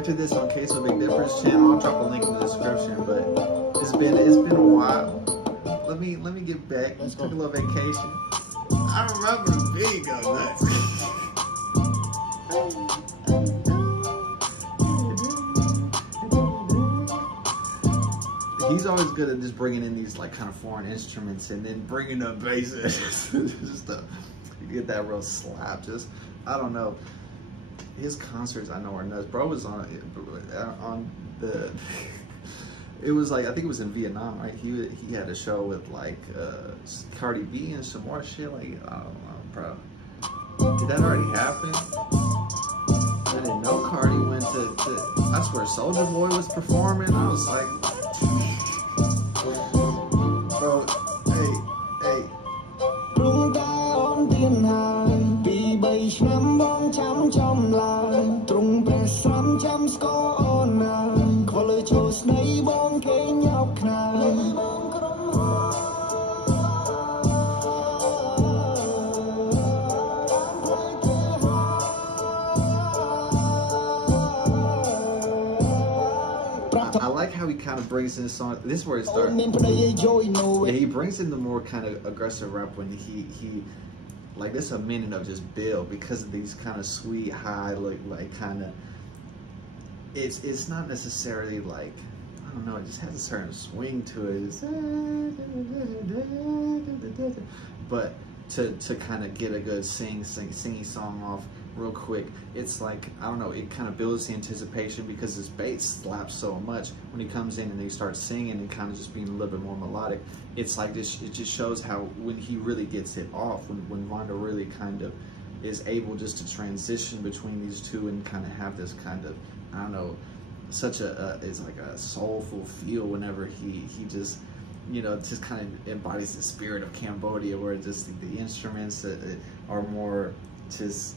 reacted to this on Case of Big Difference channel. I'll drop a link in the description, but it's been a while. Let me get back. Let's took a little vacation. I remember the video nuts. He's always good at just bringing in these like kind of foreign instruments and then bringing up bass. Just you get that real slap. Just I don't know. His concerts I know are nuts. Bro was on the. It was like I think it was in Vietnam, right? He had a show with like Cardi B and some more shit. Like I don't know, bro. Did that already happen? I didn't know Cardi went to I swear Soulja Boy was performing. I was like, bro, hey. I like how he kind of brings in the song. This is where it starts. Yeah, he brings in the more kind of aggressive rap when he like this a minute of just Bill because of these kind of sweet high like kind of. It's not necessarily like I don't know. It just has a certain swing to it. But to kind of get a good singing song off real quick, it's like I don't know, it kind of builds the anticipation because his bass slaps so much when he comes in and he starts singing and kind of just being a little bit more melodic. It's like this, it just shows how when he really gets it off, when Vonda really kind of is able just to transition between these two and kind of have this kind of I don't know, such it's like a soulful feel whenever he just you know just kind of embodies the spirit of Cambodia, where just the instruments are more just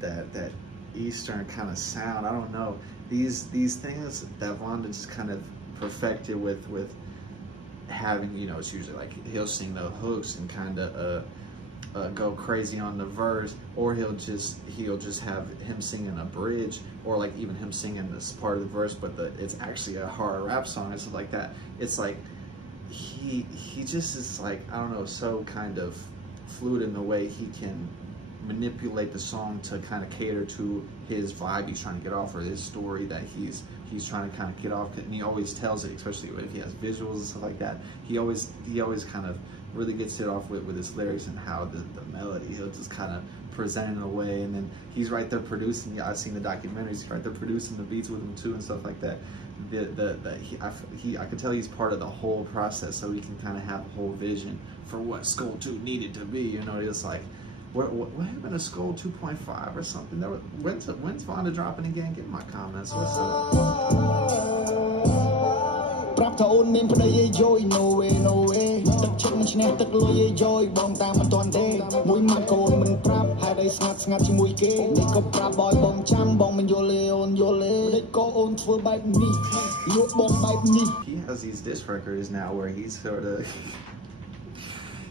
that Eastern kind of sound. I don't know, these things that Vonda just kind of perfected with having, you know, it's usually like he'll sing the hooks and kind of go crazy on the verse, or he'll just have him singing a bridge, or like even him singing this part of the verse, but it's actually a hard rap song and stuff like that. It's like he just is like I don't know, so kind of fluid in the way he can manipulate the song to kind of cater to his vibe he's trying to get off, or his story that he's trying to kind of get off. And he always tells it, especially if he has visuals and stuff like that. He always kind of really gets it off with his lyrics and how the melody, he'll just kind of present it in a way, and then he's right there producing. I've seen the documentaries, he's right there producing the beats with him too and stuff like that. I could tell he's part of the whole process, so he can kind of have a whole vision for what Skull 2 needed to be. You know, it's like what happened to Skull 2.5 or something? When's Vonda dropping again? Get in my comments. What's up? He has these diss records now where he's sort of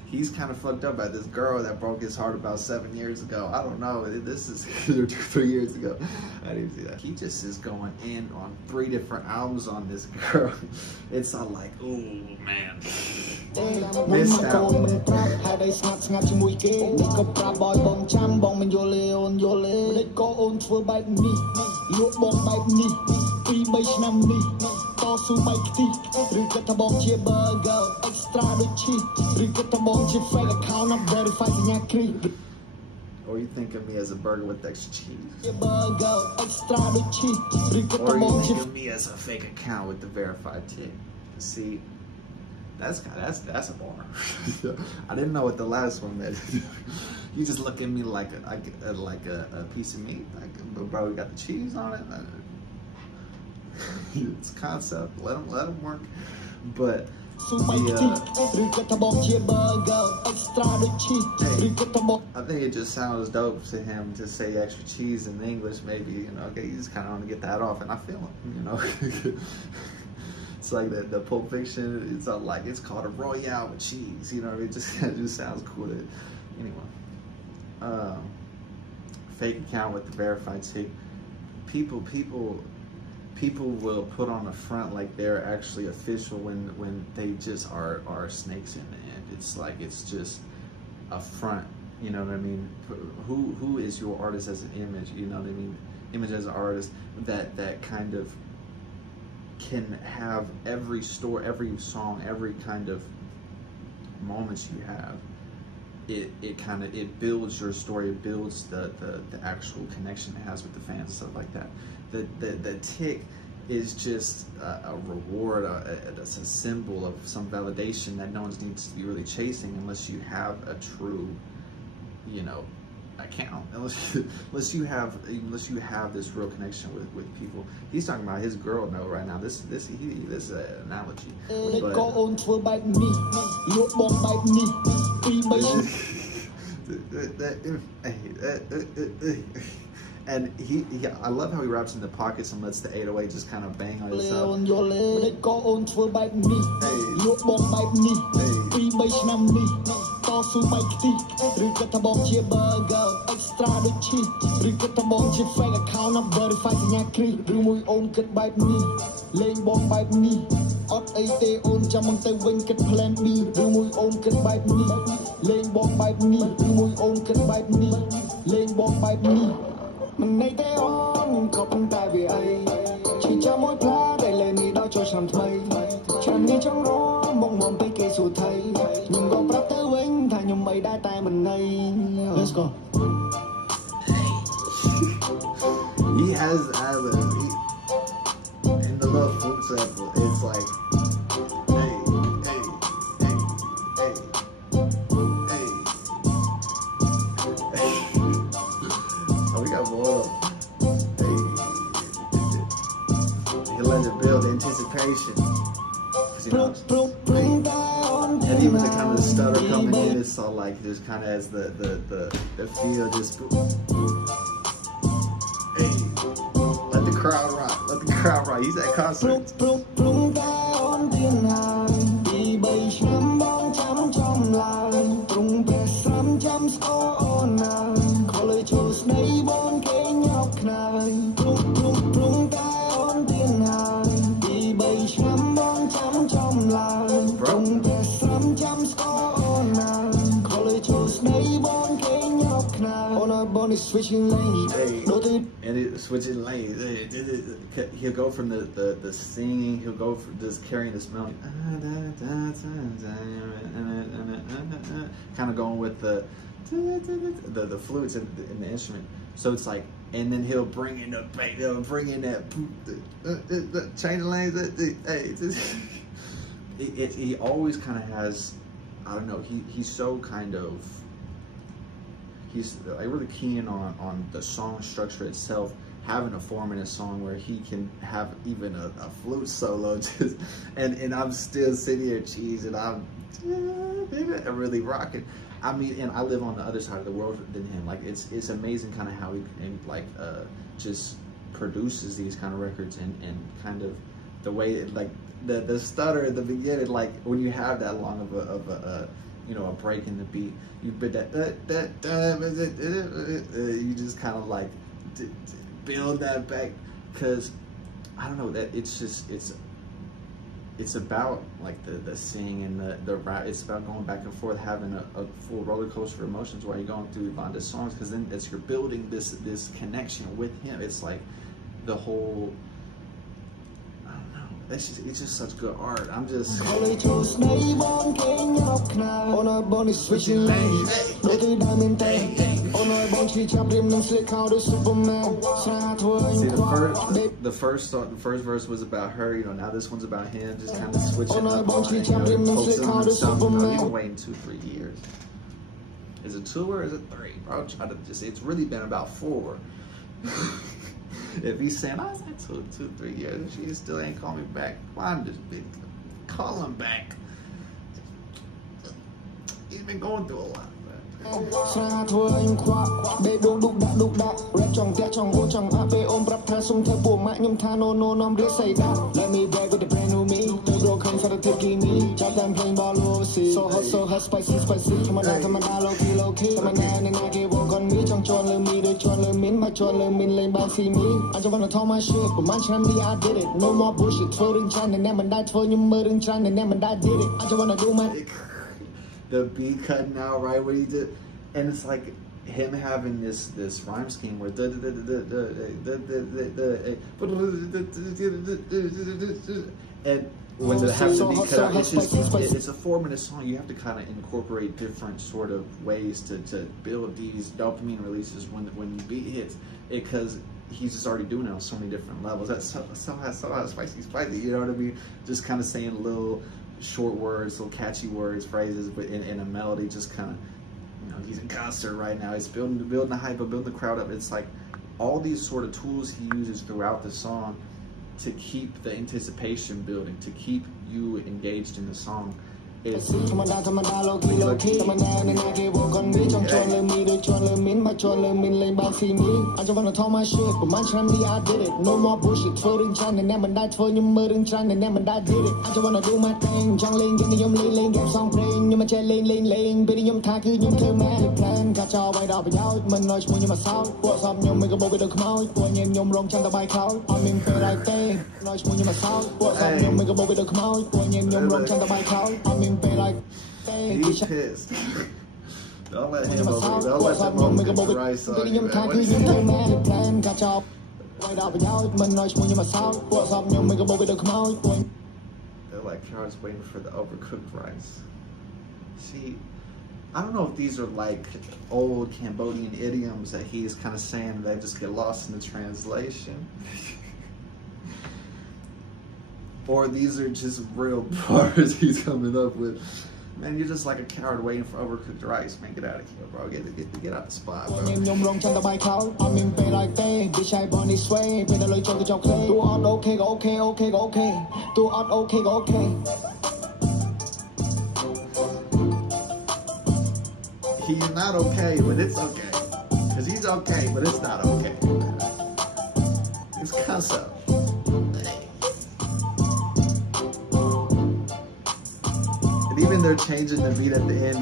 he's kind of fucked up by this girl that broke his heart about 7 years ago. I don't know. This is 3 years ago. I didn't see that. He just is going in on 3 different albums on this girl. It's all like, oh man. Missed out. Or you think of me as a burger with extra cheese? Or you think of me as a fake account with the verified tip? See, that's a bar. I didn't know what the last one meant. You just look at me like a piece of meat. Like, bro, we got the cheese on it. It's concept. Let them work. But I think it just sounds dope to him to say extra cheese in English. Maybe, you know, okay, you just kind of want to get that off, and I feel it, you know. It's like the Pulp Fiction. It's like it's called a Royale with cheese. You know, it just sounds cool. Anyway, fake account with the verified tick. people will put on the front like they're actually official when they just are snakes in the end. It's like it's just a front. You know what I mean? Who is your artist as an image? You know what I mean? Image as an artist that kind of can have every story, every song, every kind of moments you have. It builds your story. It builds the actual connection it has with the fans and stuff like that. The tick is just a reward. It's a symbol of some validation that no one needs to be really chasing unless you have a true, you know, account. Unless you have this real connection with people. He's talking about his girl. No, right now this is an analogy. And I love how he raps in the pockets and lets the 808 just kind of bang on itself. Mình nay té on có bằng tay vì ấy chỉ cho mỗi lá để lên đi đó cho sầm thay chẳng nghe trong đó mong mong tới kia sụt thấy nhưng còn bắt tới quên thay nhưng mày đã tay mình này. Let's go. He has in the little flute sample, it's like anticipation. You know, and even the kind of stutter coming in, it's all like just kind of as the feel just. Hey, let the crowd rock. Let the crowd rock. He's at concert. Switching lanes, hey, and switching lanes. He'll go from the singing. He'll go from just carrying this melody, kind of going with the flutes and the instrument. So it's like, and then he'll bring in the bass. He'll bring in that changing lanes. He always kind of has. I don't know. He's so kind of. He's like really keen on the song structure itself, having a form in a song where he can have even a flute solo, just, and I'm still sitting here cheesing, I'm really rocking. I mean, and I live on the other side of the world than him. Like it's amazing kind of how he like just produces these kind of records and kind of the way it, like the stutter at the beginning, like when you have that long of a you know, a break in the beat, you you just kind of like build that back, because I don't know, that it's just it's about like the singing and the rap. It's about going back and forth, having a full roller coaster of emotions while you're going through Vonda's songs, because then you're building this connection with him. It's like the whole, it's just such good art. I'm just switching lanes. See, the first verse was about her. You know, now this one's about him. Just kind of switching up. You know, I've been waiting 2-3 years. Is it 2 or is it 3? I'll try to just. It's really been about 4. If he's saying, I said 2-3 years, and she still ain't called me back, well, I'm just big. Call him back. He's been going through a lot. Sra thôi anh khoa bê đô đúc đã rap trong té trong ô trong áp bê ôm rap tha sung theo buồn mãi nhung tha no no nom riết say đã let me back with the brand new me tôi bro không sao được give me trái tim playing ball overseas so hot spicy thầm đa low key thầm đa nên ai kêu bọn con mỹ trong tròn lơ mi đôi tròn lơ miến mà tròn lơ min lên ban xì mi anh cho wanna talk my shit but man chăm đi I did it no more bullshit thôi đừng chán nên em mình đã thôi nhưng mơ đừng chán nên em mình đã did it anh cho wanna do my the beat cutting out right what he did, and it's like him having this rhyme scheme where and when they have the beat cut out, it's a 4-minute song. You have to kind of incorporate different sort of ways to build these dopamine releases when the beat hits, because he's just already doing it on so many different levels. That's so spicy, you know what I mean? Just kind of saying little short words, little catchy words, phrases, but in a melody, just kind of, you know, he's in concert right now. He's building the hype up, building the crowd up. It's like all these sort of tools he uses throughout the song to keep the anticipation building, to keep you engaged in the song. thầm đa low key thầm đa nên ai kêu bọn con mỹ trong tròn lơ mi đôi tròn lơ miến mà tròn lơ min lên ban xì mi anh cho wanna talk my shit but man chăm đi I did it no more bullshit thôi đừng chán nên em mình đã thôi nhưng mơ đừng chán nên em mình đã did it anh cho wanna do my thing trong lên cái nhom lên game song playing nhưng mà chơi lên bên đi nhom tha cứ nhom thơ mẹ plan cả cho bài đỏ bài giáo mình nói chung nhưng mà sao bộ sập nhom mình có bộ bị được không ai bộ nhom nhom rong trong tờ bài khao I'm in pay like tê nói chung nhưng mà sao bộ sập nhom mình có bộ bị được không ai bộ nhom nhom rong trong tờ bài khao I'm in pay like He's pissed. Don't let him over. Don't let them over the rice on you, They're like cowards waiting for the overcooked rice. See, I don't know if these are like old Cambodian idioms that he's kind of saying that just get lost in the translation. Or these are just real bars he's coming up with. Man, you're just like a coward waiting for overcooked rice. Man, get out of here, bro. Get out the spot, bro. He's not okay, but it's okay. Because he's okay, but it's not okay. It's concept. Even they're changing the beat at the end,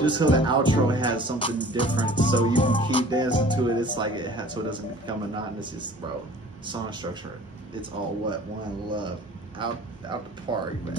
just so the outro has something different, so you can keep dancing to it. It's like so it doesn't become monotonous. It's, bro, song structure. It's all what one love out the party, man.